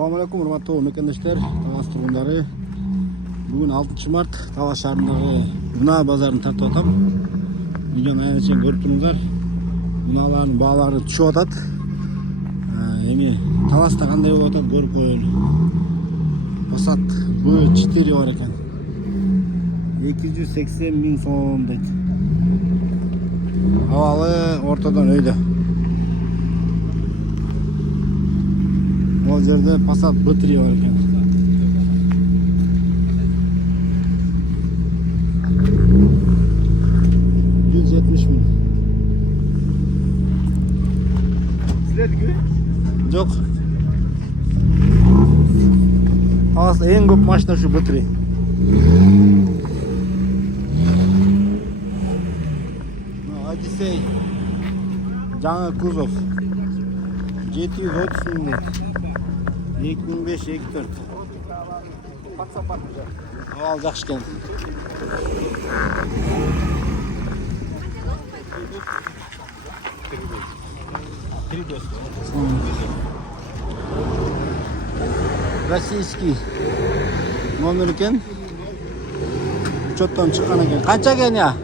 Assalamu alaikum, урматтуу мекендештер, Талас тургундары. Бүгүн 6 март Талас шаарындагы мына базарын тартып атам. Видеону аябай чейин көрүп туруңуздар. Мыналардын баалары түшүп атат. Эми Таласта кандай болуп атат көрүп коелу. Passat B4 бар экен. 280 миң сом дейт. Абалы ортодон өйдө. Ол жерде Passat B3 бар екен. $170 миң. Силердики? Жок. Таласта эң көп машина ушу B3. Одиссей. Жаңы кузов. 730 миң дейт. 2005-2004. Ал жакшы экен. Российский номер экен. Учеттон чыккан экен. Канча экен я?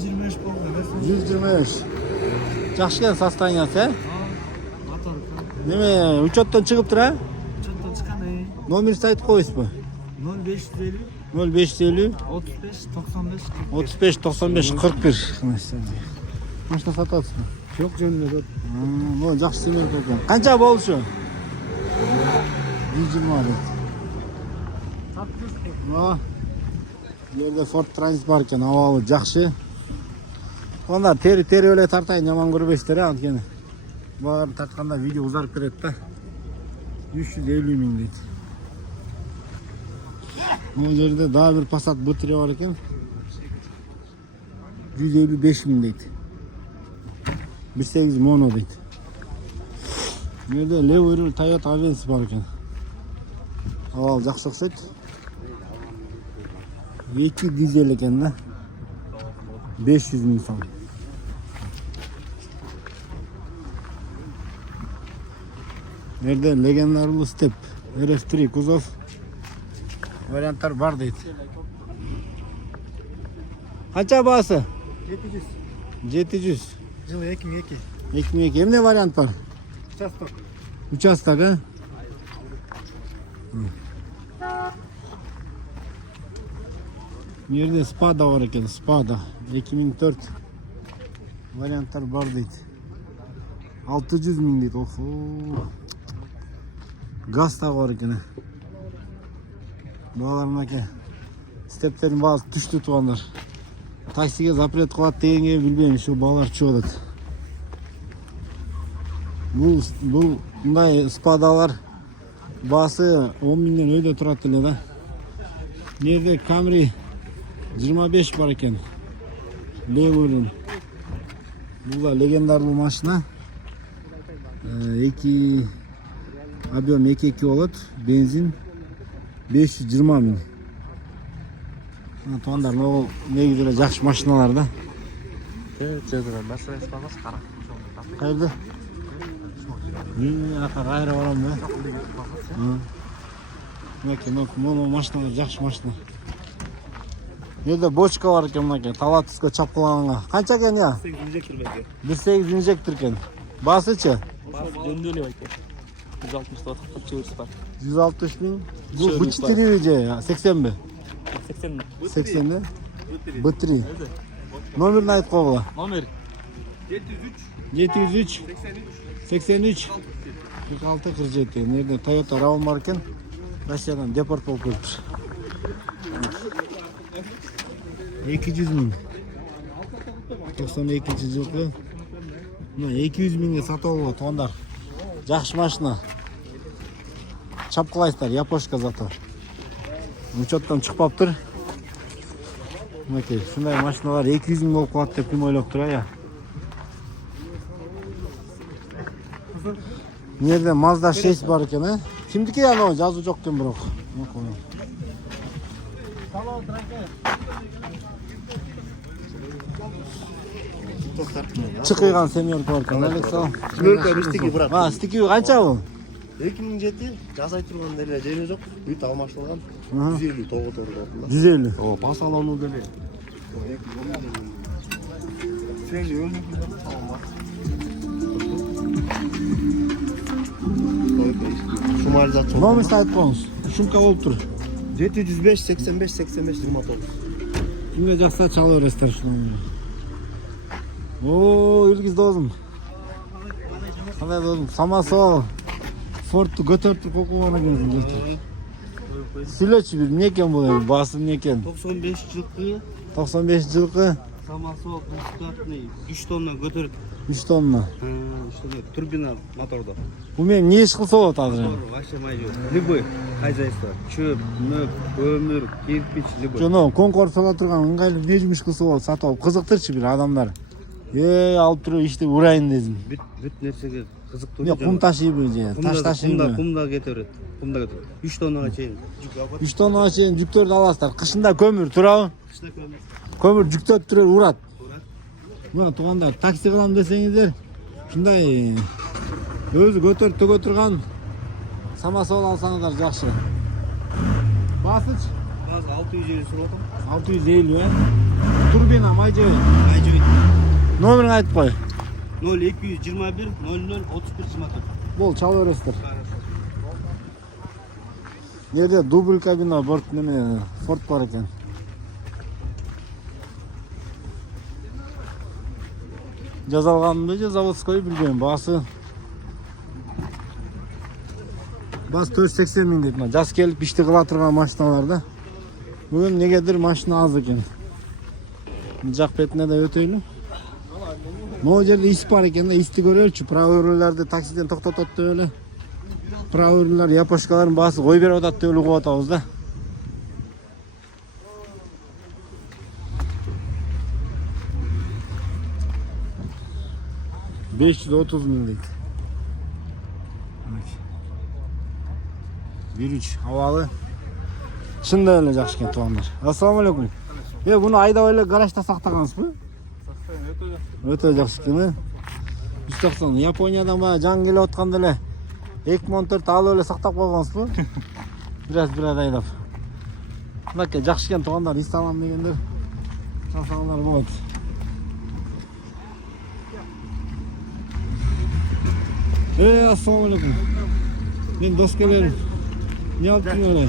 125 болду. 125. Жакшы экен состояниясы, Мотор. Неме, учеттон чыгыптыр, а? Учеттон чыккан. Номер айтып коесузбу? 0550 0550 35 95 35 95 41. Машина сатып атасызбы? Жок жөнүнө. Бул жакшы семейдик экен. Канча болушу? 120 дейт. Бул жерде Ford Transit бар экен, абалы жакшы. Онда тери эле тартайын, жаман көрбөйсүздөр, анткени. Баарын тартканда видео узарып кетет да. 350 миң дейт. Бул жерде дагы бир Passat B3 бар экен. 155 миң дейт. 1.8 моно дейт. Бул жерде левый руль Toyota Avensis бар экен. Ал жакшы окшойт. 2 дизель экен да. 500 миң сом. Жерде легендарный степ RF3 кузов варианттар бар дейт. Канча баасы? 700. 700. Жылы 2002. 2002. Эмне вариант бар? Участок. Участок, а? Жерде Spada бар экен, Spada 2004. Варианттар бар дейт. 600 миң дейт. Охо. Газ тагы бар экен. Баларым аке. Стептердин баасы түштү туугандар. Таксиге запрет кылат дегенге билбейм, ушу балар чыгып атат. Бул мындай Spadalar баасы 10 миңден өйдө турат эле да. Жерде Camry 25 бар экен. Левый. Бул да легендарный машина. Объем 2.2 болот, бензин 520 миң. Туугандар, могул негизи эле жакшы машиналар да. Кайда? Кайра барам да. Могул машиналар жакшы машина. Жерде бочка бар экен, мынакей, тала түскө чапкылаганга. Канча экен я? 8 инжектор белги. 1.8 инжектор экен. Баасычы? Баасы жөндөй эле байке. 160 бар, чыгырыс бар. 160 миң. Бул B4 же 80 бе? 80. 80 да? B3. Номерин айтып койгула. Номер 703 83 46 47. Нерде Toyota Rav бар экен. Россиядан депорт болуп кетиптир. 200 миң. 92-жылкы. Мына 200 миңге сатып алгыла туугандар. Жакшы машина. Чапкылайсыздар, япошка зато. Учеттон чыкпаптыр. Мынакей, ушундай машиналар 200 миң болуп калат деп ким ойлоп тур, а? Нерде Mazda 6 бар экен, а? Кимдики анау жазуу жок экен бирок. Чыкыган семерка бар экен. Александр. Семерка стики брат. Стики канча бул? 2007 жасай турган деле жери жок. Бүт алмаштырылган. Ага. 150 тогу турду. 150. О, басалануу деле. Шумализация. Номер айтып коюңуз. Шумка болуп тур. 705 85 85 29. Кимге жакса чала бересиздер ушуну. О, Илгиз досум. Кандай досум? Самосол. Фортту көтөрүп кокуган экенсиң. Сүйлөчү бир эмне экен бул эми? Баасы эмне экен? 95 жылкы 95 жылкы самосол двухскатный 3 тонна көтөрүп. 3 тонна. Турбина мотордо. Бул менен эмне иш кылса болот азыр? Вообще май жок. Любой хозяйство. Чөп, мөп, көмүр, кирпич, любой. Жона конкурсқа турган ыңгайлуу эмне жумуш кылса болот? Сатып алып кызыктырчы бир адамдар. Алып туруп иштеп урайын десин. Бүт нерсеге кызыктуу. Эмне кум ташыйбы же, таш ташыйбы? Кумда кетет. Кумда кетет. 3 тоннага чейин. 3 тоннага чейин жүктөрдү аласыздар. Кышында көмүр турабы? Кышта көмүр. Көмүр жүктөп туруп урат. Урат. Мына туугандар, такси кылам десеңиздер, ушундай өзү көтөрүп төгө турган самосол алсаңыздар жакшы. Басыч Баз 650 сурат. 650 турбина майжой. Майжой. Номерин айтып кой. 0221 00 31 24. Бол чала бересиздер. Жерде дубль кабина борт неме Форд бар экен. Жазалганбы же заводской билбейм. Баасы 480 миң дейт. Жаз келип ишти кыла турган машиналарда. Бүгүн негедир машина аз экен. Жак бетине да өтөйлү. Могу жерде ис бар экен да, исти көрөлчү. Правырларды таксиден токтотот деп эле. Правырлар япошкалардын баасы кой берип атат деп эле угуп атабыз да. $530 миң дейт. 1.3 абалы. Чында эле жакшы экен туугандар. Ассаламу алейкум. Буну айдап эле гаражда сактагансызбы? Өтө жакшы экен. 190. Япониядан баа жан келип атканда эле 2014 алып эле сактап койгонсузбу? Бираз айдап. Мынакей жакшы экен туугандар, исталам дегендер чалсаңдар болот. Ассаламу алейкум. Мен дос келем. Не алып келиңер?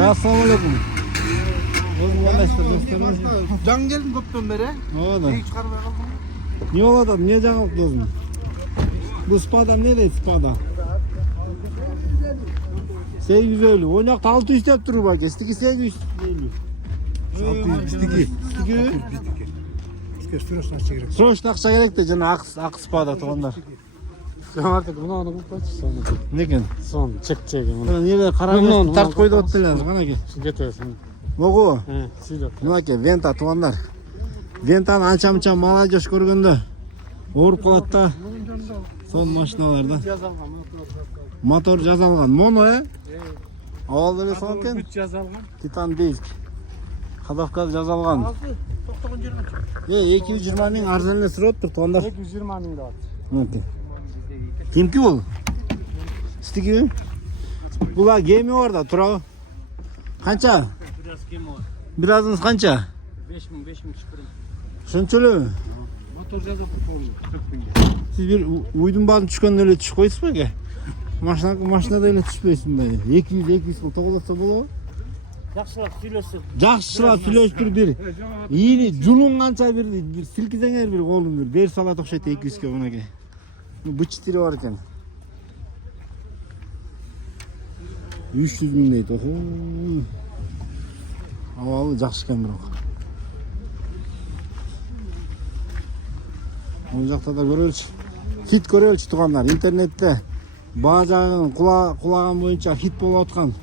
Ассаламу алейкум. Жан келдим көптөн бери. Оода. Не болот? Эмне жаңылык досум? Бул спада эмне дейт, спада? 850. Ойнакта 600 деп туруп аке. Стики 850. 600 Стики. Срочно акча керек да, жана ак спада туугандар. Артык мынаны кылып койчу сону. Некен? Сон чек-чеги мына. Эле карап тартып койду деп эле, канаке. Кетесиң. Могу? Сүйлөп. Мынакей Вента туугандар. Вентаны анча-мынча молодежь көргөндө ооруп калат да. Сон машиналарда. Мотор жазалган. Моно, Абал деле сон экен. Бүт жазалган. Титан диск. Кадавка жазалган. 220 миң арзан эле сурап тур туугандар. 220 миң да. Мынакей. Кимки бул? Стиги? Була геми бар да, турабы? Канча? Бираз кем бар. Биразыңыз канча? 5000 чыкырым. Ошончо элеби? Мотор жазып койду. 40 000. Сиз бир уйдун баарын түшкөндө эле түшүп койсузбу эке? Машинада эле түшпөйсүң да. 200 кыл тоголотсо болобу? Жакшылап сүйлөшүп бир ийни жулунганча бир силкизеңер бир колун бир бер салат окшойт 200 ке мынакей. Бычтири бар экен. 300 миң дейт. Абалы жакшы экен бирок. Ол жакта да көрөлчү. Хит көрөлчү туугандар. Интернетте баа жагын кулаган боюнча хит болуп аткан.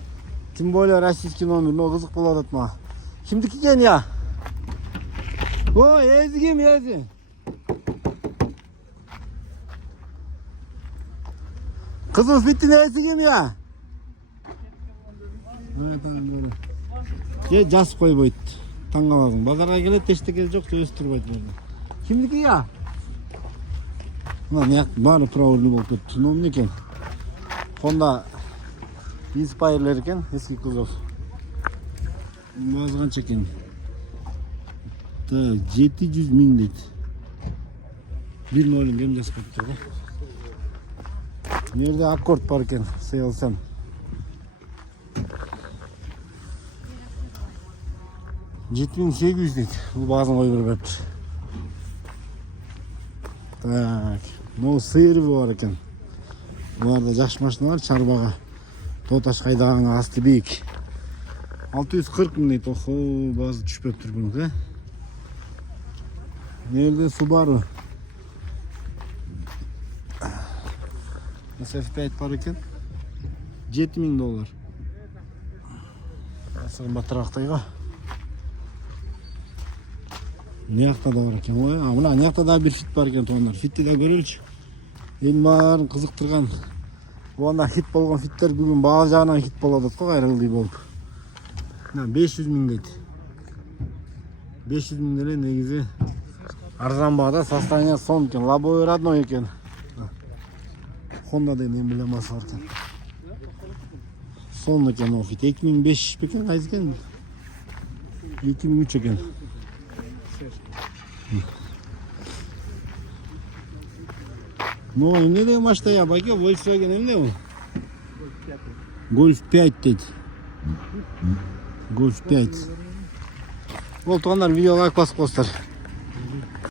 Тем более российский номер, но кызык болуп атат мага. Кимдики экен я? Ой, эзи ким эзи? Кызыл биттин эзи ким я? Жазып койбойт. Таң каласың. Базарга келет, эчтеке жок, өз турбайт жерде. Кимдики я? Мына баары правильный болуп кетти. Но эмне экен? Honda Inspire'ler eкен, eski kuzov. Bazı kança eкен? Так, 700 000 deydi. Bir molin gem jasып кетти го. Nerede Accord бар eкен, Sealsan. $7800 deydi. Bu bazın koy bir beripti. Так, no сыйыры бар eкен. Бұларда жакшы машиналар, чарбага. Тоташ кайдаган асты бийик. 640 000 дейт. Охо, базы түшпөп тур бүгүн, Nerede Subaru? SF5 бар eкен. $7000. Асығын батырақтайға. Нияқта да бар екен ғой. Мына нияқта да бір фит бар екен туғандар. Фитті де көрелші. Ең барын қызықтырған. Оғанда хит болған фиттер бүгін бағал жағынан хит болады ғой, қайрылдый болып. 500 000 дейді. 500 000 деле негізі арзан бағада, состояние сон екен. Лобовой родной екен. Honda деген эмблемасы бар екен. Сон екен ол фит. 2005 екен, қайсы екен? 2003 екен. Ну, эмне деген машина я байке, Volkswagen эмне бул? Golf 5 дейт. Golf 5. Ол туғандар видеоға лайк басып қойсыздар.